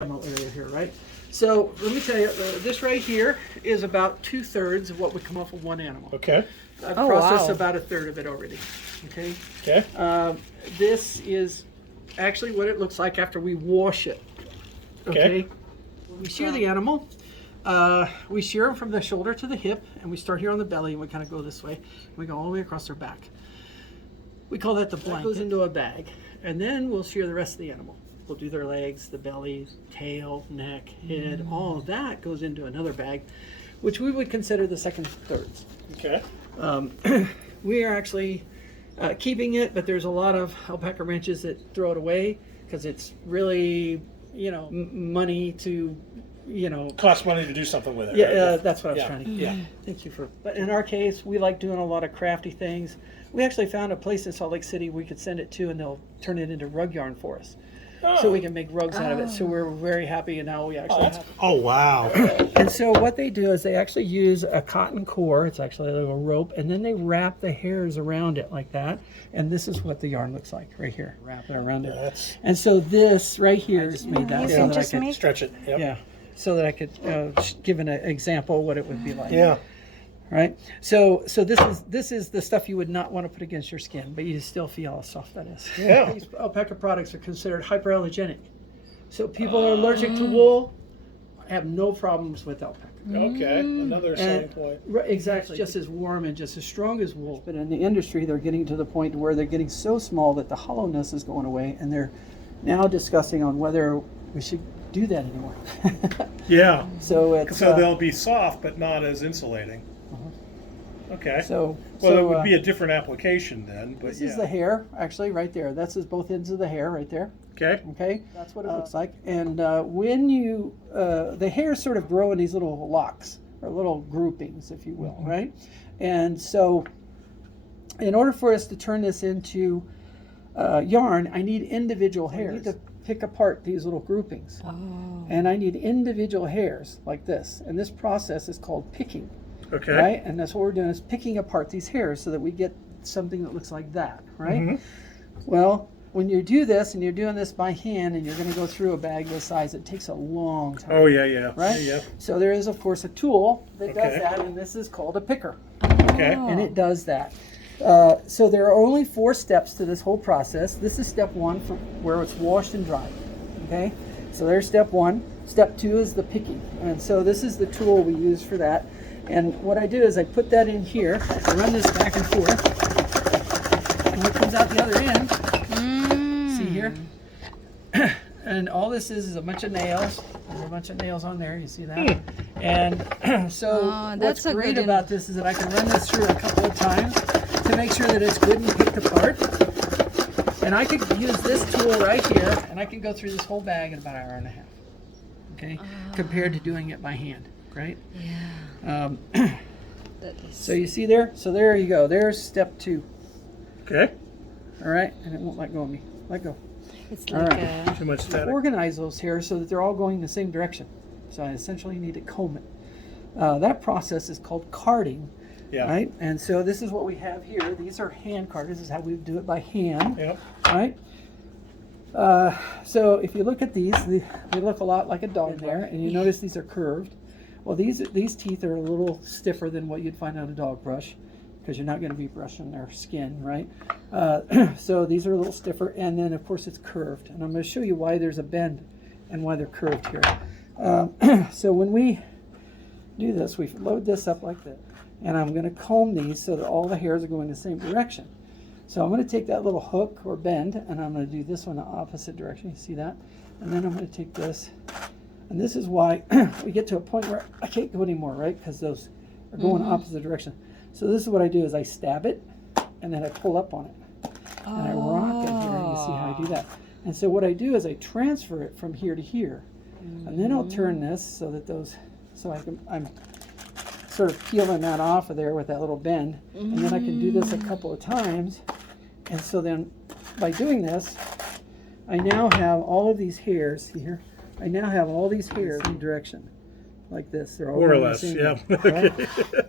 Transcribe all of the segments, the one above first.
area here, right? So let me tell you, this right here is about 2/3 of what would come off of one animal. Okay. I've processed about 1/3 of it already. Okay. Okay. This is actually what it looks like after we wash it. Okay. When we shear the animal, we shear them from the shoulder to the hip, and we start here on the belly, and we kind of go this way. And we go all the way across their back. We call that the blanket. That goes into a bag, and then we'll shear the rest of the animal. We'll do their legs, the belly, tail, neck, head. All of that goes into another bag, which we would consider the second thirds. Okay. We are actually keeping it, but there's a lot of alpaca ranches that throw it away because it's really, money to, Costs money to do something with it. Yeah, right? that's what I was trying to. Yeah. Thank you for. But in our case, we like doing a lot of crafty things. We actually found a place in Salt Lake City we could send it to, and they'll turn it into rug yarn for us. So we can make rugs out of it. So we're very happy, and now we actually have it. Oh, wow. And so what they do is they actually use a cotton core. It's actually a little rope, and then they wrap the hairs around it like that. And this is what the yarn looks like right here. Wrap it around it. And so this right here just made that. So that I could stretch it. Yep. Yeah. So that I could give an example of what it would be like. Yeah. Right. So this is the stuff you would not want to put against your skin, but you still feel how soft that is. Yeah. These alpaca products are considered hyperallergenic. So people are allergic to wool have no problems with alpaca. Okay. Another selling point. Exactly. Just as warm and just as strong as wool. But in the industry, they're getting to the point where they're getting so small that the hollowness is going away, and they're now discussing on whether we should do that anymore. Yeah. So they'll be soft, but not as insulating. Okay. So it would be a different application then. But this is the hair, actually, right there. That's both ends of the hair right there. Okay. Okay. That's what it looks like. And when you, the hairs sort of grow in these little locks, or little groupings, if you will, right? And so in order for us to turn this into yarn, I need individual hairs. I need to pick apart these little groupings. And I need individual hairs like this. And this process is called picking. Okay. Right? And that's what we're doing is picking apart these hairs so that we get something that looks like that, right? Well, when you do this and you're doing this by hand and you're going to go through a bag this size, it takes a long time. Oh, yeah. Right? Yeah. So there is, of course, a tool that does that, and this is called a picker. Okay. And it does that. So there are only 4 steps to this whole process. This is step 1 for where it's washed and dried. Okay? So there's step 1. Step 2 is the picking. And so this is the tool we use for that. And what I do is I put that in here, I run this back and forth, and what comes out the other end, see here? And all this is a bunch of nails. There's a bunch of nails on there, you see that? And so what's great about this is that I can run this through a couple of times to make sure that it's good and picked apart. And I could use this tool right here, and I can go through this whole bag in about an hour and a half, okay? Compared to doing it by hand, right? Yeah. So you see there? So there you go. There's step 2. Okay. All right, and it won't let go of me. Let go. It's like Too much static. Organize those hairs so that they're all going the same direction. So I essentially need to comb it. That process is called carding. Yeah. Right? And so this is what we have here. These are hand card. This is how we do it by hand. Yep. Right? So if you look at these, they look a lot like a dog there, and you notice these are curved. Well, these teeth are a little stiffer than what you'd find on a dog brush, because you're not going to be brushing their skin, right? So these are a little stiffer, and then of course it's curved. And I'm going to show you why there's a bend and why they're curved here. So when we do this, we load this up like that, and I'm going to comb these so that all the hairs are going the same direction. So I'm going to take that little hook or bend, and I'm going to do this one the opposite direction. You see that? And then I'm going to take this. And this is why we get to a point where I can't go anymore, right? Because those are going opposite direction. So this is what I do is I stab it, and then I pull up on it. And I rock it here, and you see how I do that. And so what I do is I transfer it from here to here. And then I'll turn this so that I'm sort of peeling that off of there with that little bend. And then I can do this a couple of times. And so then by doing this, I now have all of these hairs, see here? I now have all these hairs in direction, like this. They're all more or going the less, same yeah. way,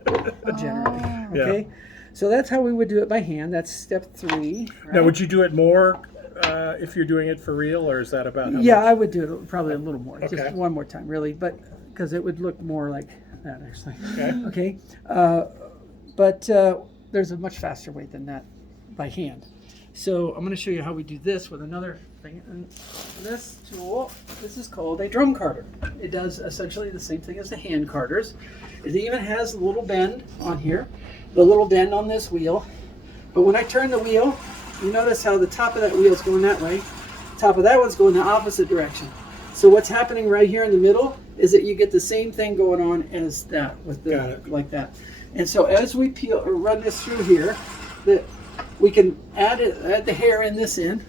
right? Generally, okay. So that's how we would do it by hand. That's step 3. Right? Now, would you do it more if you're doing it for real, or is that about how Yeah, much? I would do it probably a little more, Okay. just one more time, really, but because it would look more like that actually. Okay. Okay, but there's a much faster way than that by hand. So I'm going to show you how we do this with another thing. And this tool, this is called a drum carder. It does essentially the same thing as the hand carders. It even has a little bend on here, the little bend on this wheel. But when I turn the wheel, you notice how the top of that wheel is going that way. Top of that one's going the opposite direction. So what's happening right here in the middle is that you get the same thing going on as that with the Got it. like that. And so as we peel or run this through here, we can add the hair in this end.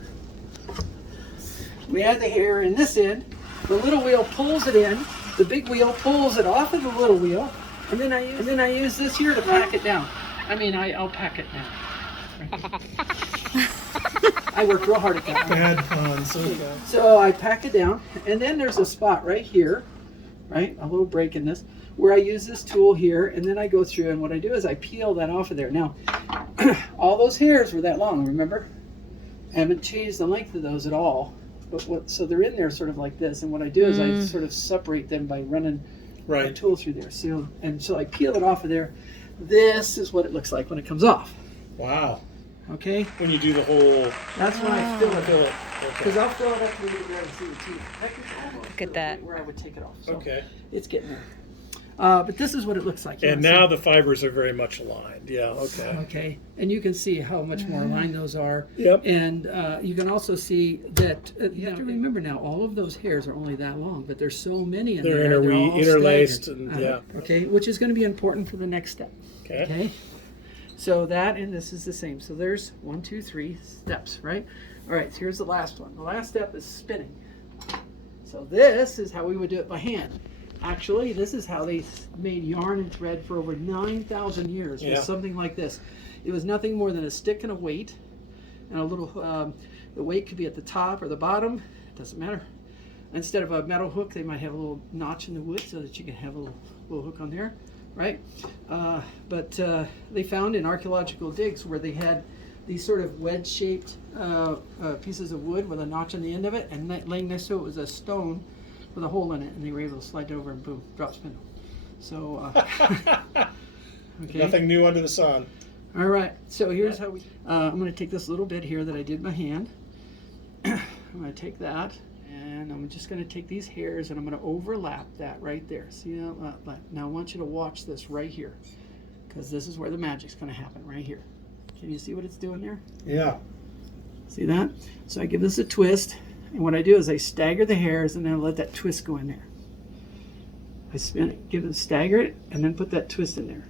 We add the hair in this end. The little wheel pulls it in. The big wheel pulls it off of the little wheel, and then I use this here to pack it down. I'll pack it down. I worked real hard at that one. Bad puns. Okay. So I pack it down, and then there's a spot right here, right, a little break in this, where I use this tool here, and then I go through, and what I do is I peel that off of there. Now, all those hairs were that long, remember? I haven't changed the length of those at all, but so they're in there sort of like this, and what I do is I sort of separate them by running my Right. tool through there. So I peel it off of there. This is what it looks like when it comes off. Wow. Okay, When you do the whole that's when I fill it. fill it. Because Okay. I'll fill it up to the ground and see the teeth. That could almost Look at be that. where I would take it off. So Okay. it's getting there. But this is what it looks like. You And wanna now see? the fibers are very much aligned. Yeah. Okay. Okay, and you can see how much more aligned those are. Yep. And you can also see that you have to remember now, all of those hairs are only that long, but there's so many in They're there. all interlaced staggered. and yeah. Okay, which is going to be important for the next step. Okay. Okay. So that and this is the same. So there's 1, 2, 3 steps, right? All right, so here's the last one. The last step is spinning. So this is how we would do it by hand. Actually, this is how they made yarn and thread for over 9,000 years. Yeah. Was something like this. It was nothing more than a stick and a weight, and a little. The weight could be at the top or the bottom. It doesn't matter. Instead of a metal hook, they might have a little notch in the wood so that you can have a little hook on there, right? But they found in archaeological digs where they had these sort of wedge-shaped pieces of wood with a notch on the end of it, and laying next to it was a stone with a hole in it, and they were able to slide it over and boom, drop spindle. So, okay. Nothing new under the sun. All right, so here's how we. I'm going to take this little bit here that I did by hand. I'm going to take that, and I'm just going to take these hairs and I'm going to overlap that right there. See that? Now I want you to watch this right here, because this is where the magic's going to happen, right here. Can you see what it's doing there? Yeah. See that? So I give this a twist, and what I do is I stagger the hairs and then I let that twist go in there. I spin it, give it, stagger it, and then put that twist in there.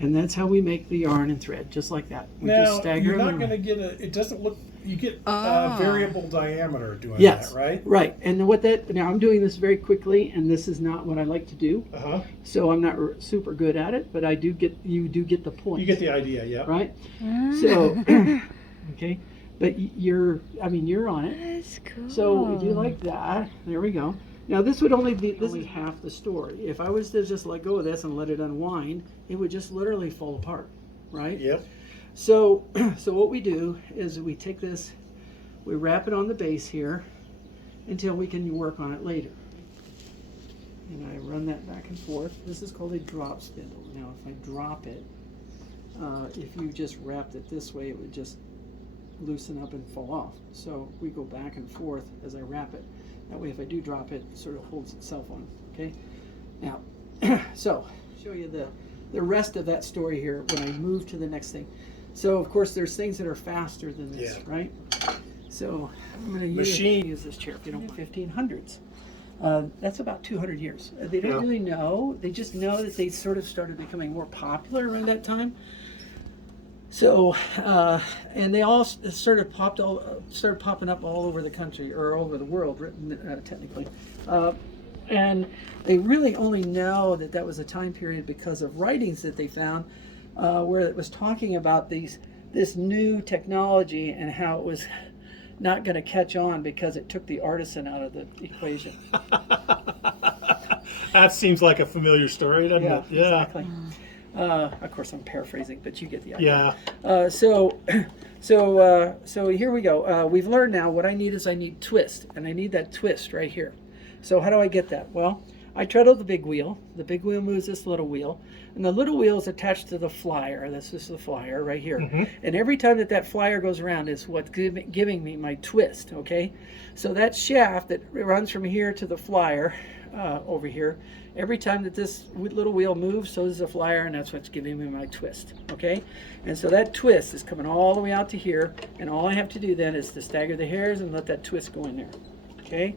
And that's how we make the yarn and thread, just like that. We just Now stagger you're them not and- going to get a. It doesn't look. You get Ah. variable diameter doing Yes, that, right? right. And what that, now I'm doing this very quickly, and this is not what I like to do. Uh huh. So I'm not super good at it, but you do get the point. You get the idea. Yeah. right? So, okay, but you're on it. That's cool. So we do like that. There we go. Now this would only be half the story. If I was to just let go of this and let it unwind, it would just literally fall apart, right? Yep. So, so what we do is we take this, we wrap it on the base here until we can work on it later. And I run that back and forth. This is called a drop spindle. Now, if I drop it, if you just wrapped it this way, it would just loosen up and fall off. So we go back and forth as I wrap it. That way, if I do drop it, it sort of holds itself on. Okay. Now, so show you the rest of that story here when I move to the next thing. So of course there's things that are faster than this, Yeah. right? So I'm going to use this chair. If you don't, 1500s. That's about 200 years. They don't Yeah. really know. They just know that they sort of started becoming more popular around that time. So, and they all started popping up all over the country, or all over the world, technically. And they really only know that that was a time period because of writings that they found where it was talking about this new technology and how it was not going to catch on because it took the artisan out of the equation. That seems like a familiar story, doesn't it? Yeah. Exactly. Of course, I'm paraphrasing, but you get the idea. Yeah. So So here we go. We've learned now what I need is I need twist, and I need that twist right here. So how do I get that? Well, I treadle the big wheel. The big wheel moves this little wheel, and the little wheel is attached to the flyer. This is the flyer right here. And every time that flyer goes around is what's giving me my twist, okay? So that shaft that runs from here to the flyer over here, every time that this little wheel moves, so does the flyer, and that's what's giving me my twist, okay? And so that twist is coming all the way out to here, and all I have to do then is to stagger the hairs and let that twist go in there, okay?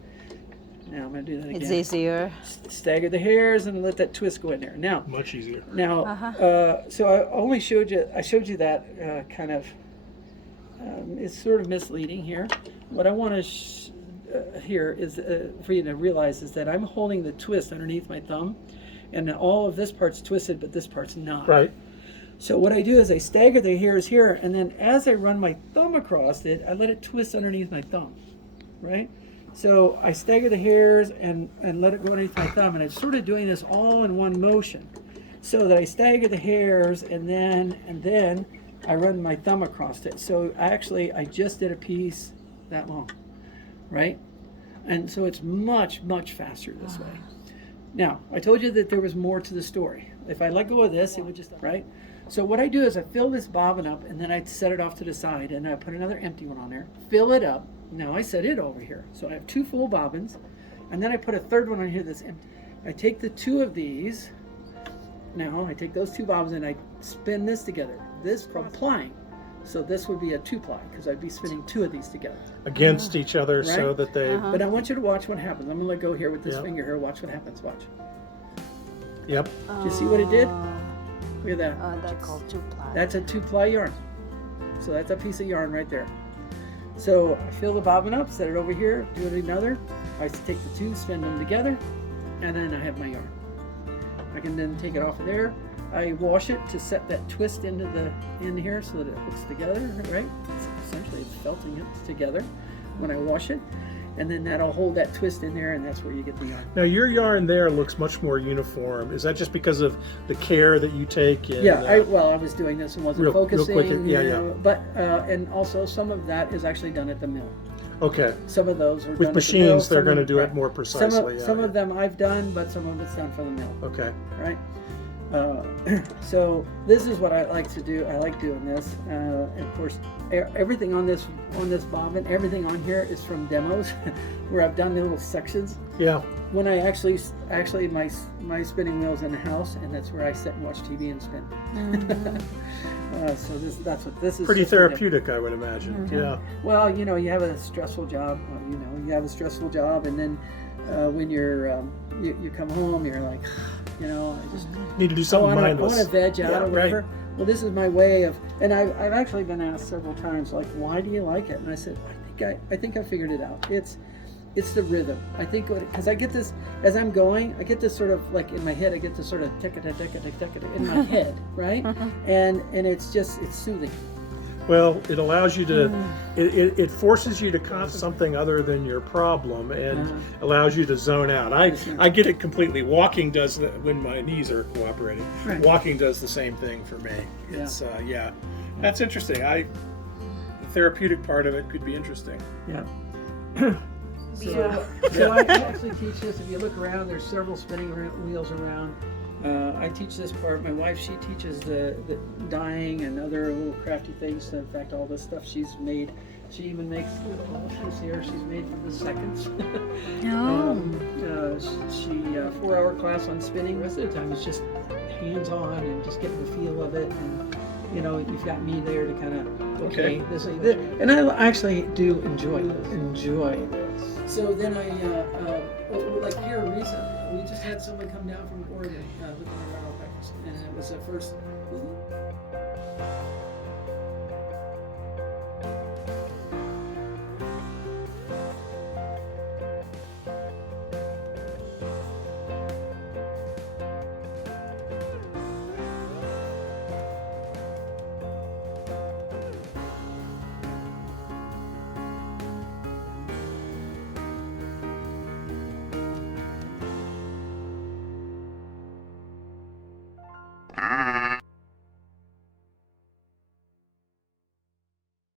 Now I'm going to do that again. It's easier. Stagger the hairs and let that twist go in there. Now, Much easier. now, so I only showed you. I showed you that kind of. It's sort of misleading here. What I want to here is for you to realize is that I'm holding the twist underneath my thumb, and all of this part's twisted, but this part's not. Right. So what I do is I stagger the hairs here, and then as I run my thumb across it, I let it twist underneath my thumb, right? So I stagger the hairs and let it go underneath my thumb, and I'm sort of doing this all in one motion, so that I stagger the hairs and then I run my thumb across it. So I just did a piece that long, right? And so it's much faster this way. Now I told you that there was more to the story. If I let go of this, it would just right. So what I do is I fill this bobbin up, and then I set it off to the side, and I put another empty one on there, fill it up. Now I set it over here. So I have 2 full bobbins, and then I put a third one on here that's empty. I take the 2 of these. Now I take those 2 bobbins and I spin this together. This from plying. So this would be a 2-ply because I'd be spinning 2 of these together. Against each other, Right? so that they. But I want you to watch what happens. I'm going to let go here with this finger here. Watch what happens. Watch. Yep. Do you see what it did? Look at that. That's called 2-ply. That's a 2-ply yarn. So that's a piece of yarn right there. So I fill the bobbin up, set it over here, do it another. I take the 2, spin them together, and then I have my yarn. I can then take it off of there. I wash it to set that twist into in here so that it hooks together, right? Essentially, it's felting it together when I wash it. And then that'll hold that twist in there, and that's where you get the yarn. Now your yarn there looks much more uniform. Is that just because of the care that you take? In, Yeah, I was doing this and wasn't focusing. Real quick, But and also some of that is actually done at the mill. Okay. Some of those are With done machines, at the mill. they're going to do it more precisely. Some of them I've done, but some of it's done from the mill. Okay. Right. So this is what I like to do. I like doing this, and of course, everything on this bobbin, everything on here is from demos, where I've done little sections. Yeah. When I actually my spinning wheel's in the house, and that's where I sit and watch TV and spin. So that's what this is. Pretty therapeutic, I would imagine. Yeah. Well, you have a stressful job. You have a stressful job, and then when you come home, you're like, I just need to do something mindless. I want to veg out or whatever. Right. Well, this is my way of, and I've actually been asked several times, like, why do you like it? And I said, I think I figured it out. It's the rhythm. I think because I get this as I'm going, I get this sort of like in my head. I get this sort of tick in my head, right? And it's soothing. Well, it allows you to, it forces you to concentrate something other than your problem, and allows you to zone out. I get it completely. Walking does when my knees are cooperating. Right. Walking does the same thing for me. It's that's interesting. The therapeutic part of it could be interesting. Yeah. So I actually teach this. If you look around, there's several spinning wheels around. I teach this part. My wife, she teaches the dyeing and other little crafty things. In fact, all this stuff she's made. She even makes little shoes here. She's made for the seconds. She 4-hour class on spinning. The rest of the time it's just hands-on and just getting the feel of it. And you've got me there to kind of this, and I actually do enjoy this. So then like here recently, we just had someone come down from Oregon looking at our alpacas, and it was the first.